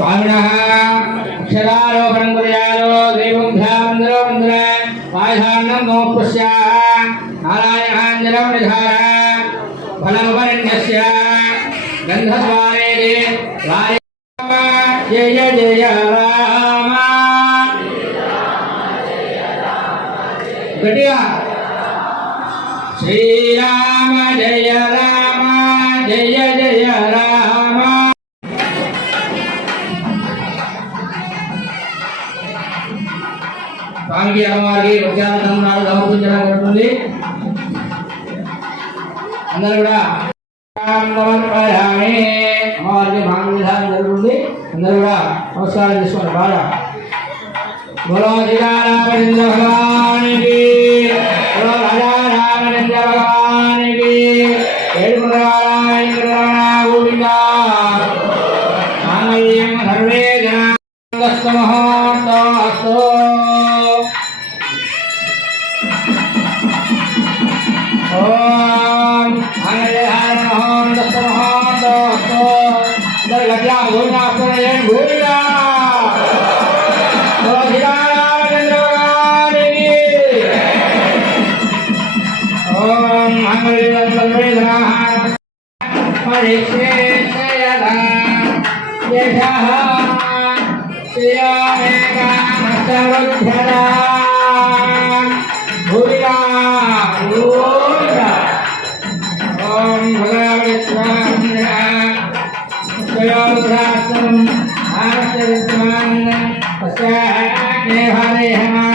स्वामिनः अक्षरारोपणं कुर्यालो देवुभ्यामन्दरो वन्दना वायुधान्नं नमोऽस्याः नारायणाञ्जनं निधार फलमुपरिण्यस्य गन्धद्वारे राय जय जय राम गटिया श्रीराम जय राम जय जय राम स्वामी अम्मारी उच्चारण जरूरी अंदर समर्पयामि अम्मारी भांग विधान जरूरी अंदर नमस्कार बारा बोलो सीता रामचंद्र भगवान की बोलो राजा रामचंद्र भगवान की गोविंदा मांगल्यं सर्वे जनास्तु ओम मांगल्यं सर्वे जनास्तु गोविंदा हरे